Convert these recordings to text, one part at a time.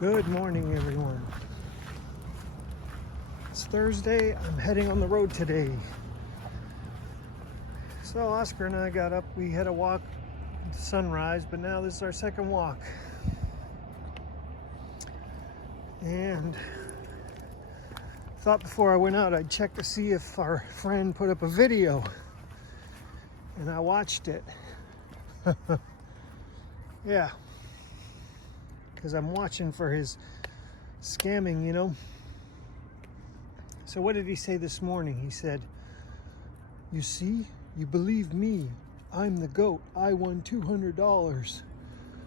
Good morning, everyone. It's Thursday. I'm heading on the road today. So Oscar and I got up. We had a walk at sunrise, but now this is our second walk. And thought before I went out, I'd check to see if our friend put up a video. And I watched it. Yeah. Because I'm watching for his scamming, you know. So what did he say this morning? He said, "You see, you believe me. I'm the GOAT. I won $200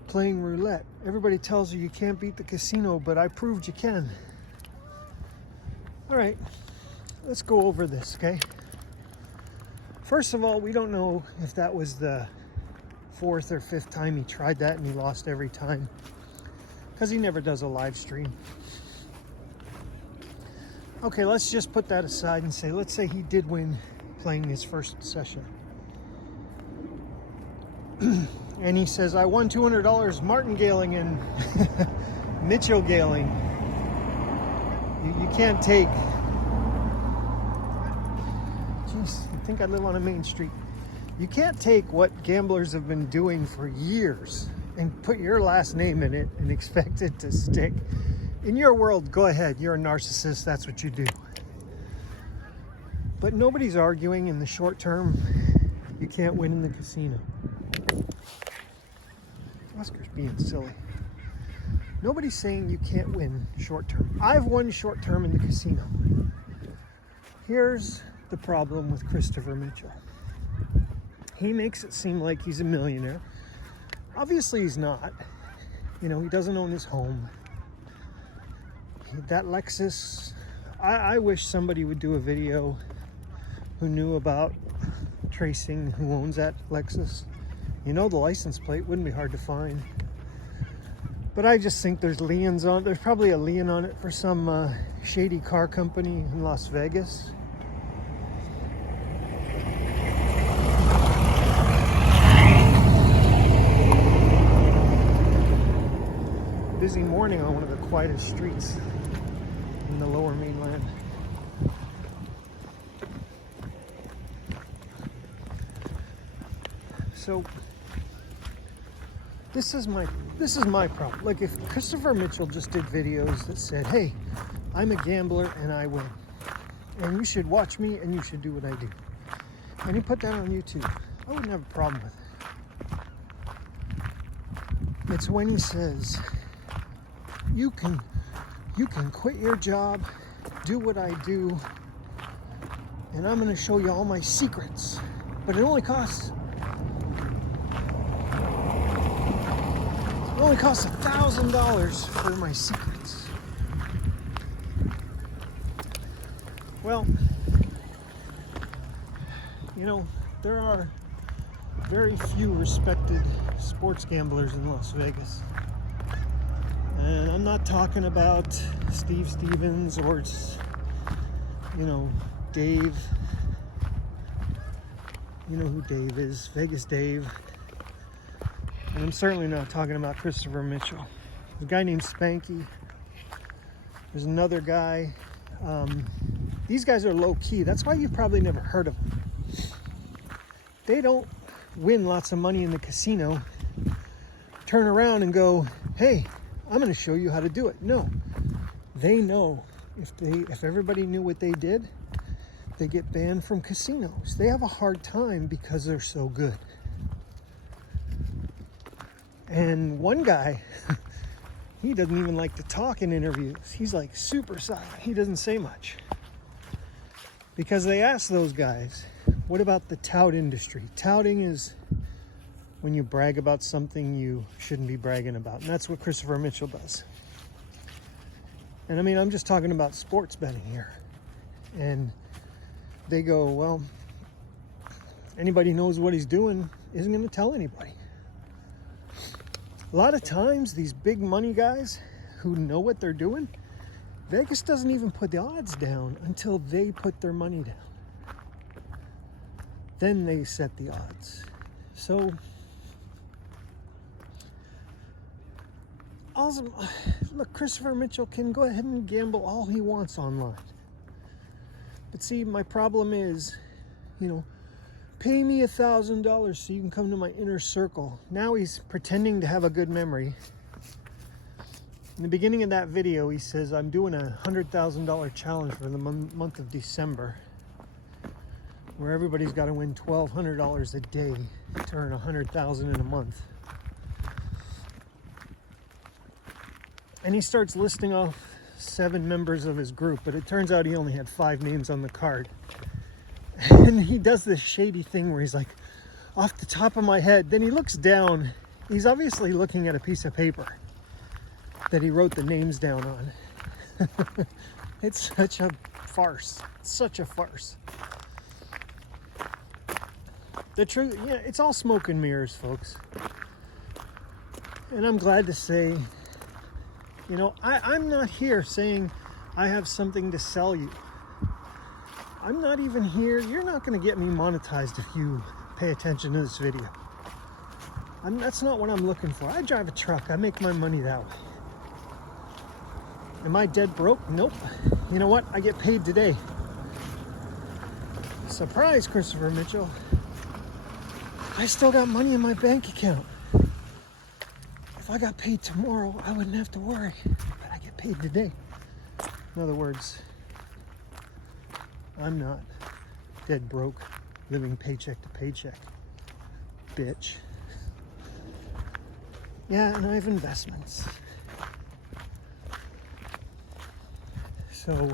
playing roulette. Everybody tells you can't beat the casino, but I proved you can." All right, let's go over this, okay? First of all, we don't know if that was the fourth or fifth time he tried that and he lost every time, because he never does a live stream. Okay, let's just put that aside and say, let's say he did win playing his first session. And he says, "I won $200 martingaling and mitchellgaling." You can't take... Jeez, I think I live on a main street. You can't take what gamblers have been doing for years and put your last name in it and expect it to stick. In your world, go ahead. You're a narcissist. That's what you do. But nobody's arguing in the short term you can't win in the casino. Oscar's being silly. Nobody's saying you can't win short term. I've won short term in the casino. Here's the problem with Christopher Mitchell. He makes it seem like he's a millionaire. Obviously he's not. You know, he doesn't own his home. That Lexus, I wish somebody would do a video who knew about tracing who owns that Lexus. You know, the license plate wouldn't be hard to find. But I just think there's liens on it. There's probably a lien on it for some shady car company in Las Vegas. Busy morning on one of the quietest streets in the lower mainland. So this is my problem. Like, if Christopher Mitchell just did videos that said, "Hey, I'm a gambler and I win, and you should watch me and you should do what I do," and he put that on YouTube, I wouldn't have a problem with it. It's when he says, you can quit your job, do what I do, and I'm going to show you all my secrets, but it only costs $1,000 for my secrets. Well, you know, there are very few respected sports gamblers in Las Vegas. And I'm not talking about Steve Stevens or, you know, Dave. You know who Dave is, Vegas Dave. And I'm certainly not talking about Christopher Mitchell. There's a guy named Spanky. There's another guy. These guys are low key. That's why you've probably never heard of them. They don't win lots of money in the casino, turn around and go, "Hey, I'm going to show you how to do it." No, they know if everybody knew what they did, they get banned from casinos. They have a hard time because they're so good. And one guy, he doesn't even like to talk in interviews. He's like super silent. He doesn't say much. Because they ask those guys, what about the tout industry? Touting is when you brag about something you shouldn't be bragging about. And that's what Christopher Mitchell does. And I mean, I'm just talking about sports betting here. And they go, well, anybody knows what he's doing isn't going to tell anybody. A lot of times, these big money guys who know what they're doing, Vegas doesn't even put the odds down until they put their money down. Then they set the odds. So Awesome. Look, Christopher Mitchell can go ahead and gamble all he wants online. But see, my problem is, you know, pay me $1,000 so you can come to my inner circle. Now he's pretending to have a good memory. In the beginning of that video, he says, I'm doing a $100,000 challenge for the month of December, where everybody's got to win $1,200 a day to earn $100,000 in a month. And he starts listing off 7 members of his group, but it turns out he only had 5 names on the card. And he does this shady thing where he's like, off the top of my head. Then he looks down. He's obviously looking at a piece of paper that he wrote the names down on. It's such a farce. Such a farce. The truth, yeah, it's all smoke and mirrors, folks. And I'm glad to say, you know, I'm not here saying I have something to sell you. I'm not even here. You're not going to get me monetized if you pay attention to this video. That's not what I'm looking for. I drive a truck. I make my money that way. Am I dead broke? Nope. You know what? I get paid today. Surprise, Christopher Mitchell. I still got money in my bank account. If I got paid tomorrow, I wouldn't have to worry. But I get paid today. In other words, I'm not dead broke, living paycheck to paycheck, bitch. Yeah, and I have investments. So,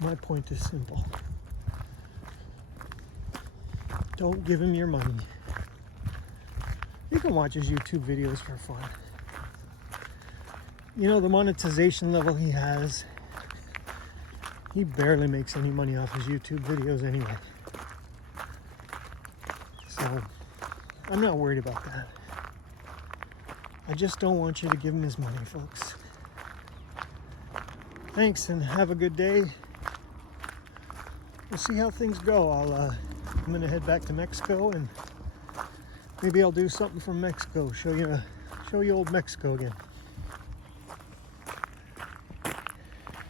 my point is simple. Don't give him your money. You can watch his YouTube videos for fun. You know, the monetization level he has, he barely makes any money off his YouTube videos anyway. So, I'm not worried about that. I just don't want you to give him his money, folks. Thanks, and have a good day. We'll see how things go. I'm gonna head back to Mexico, and maybe I'll do something from Mexico. Show you old Mexico again.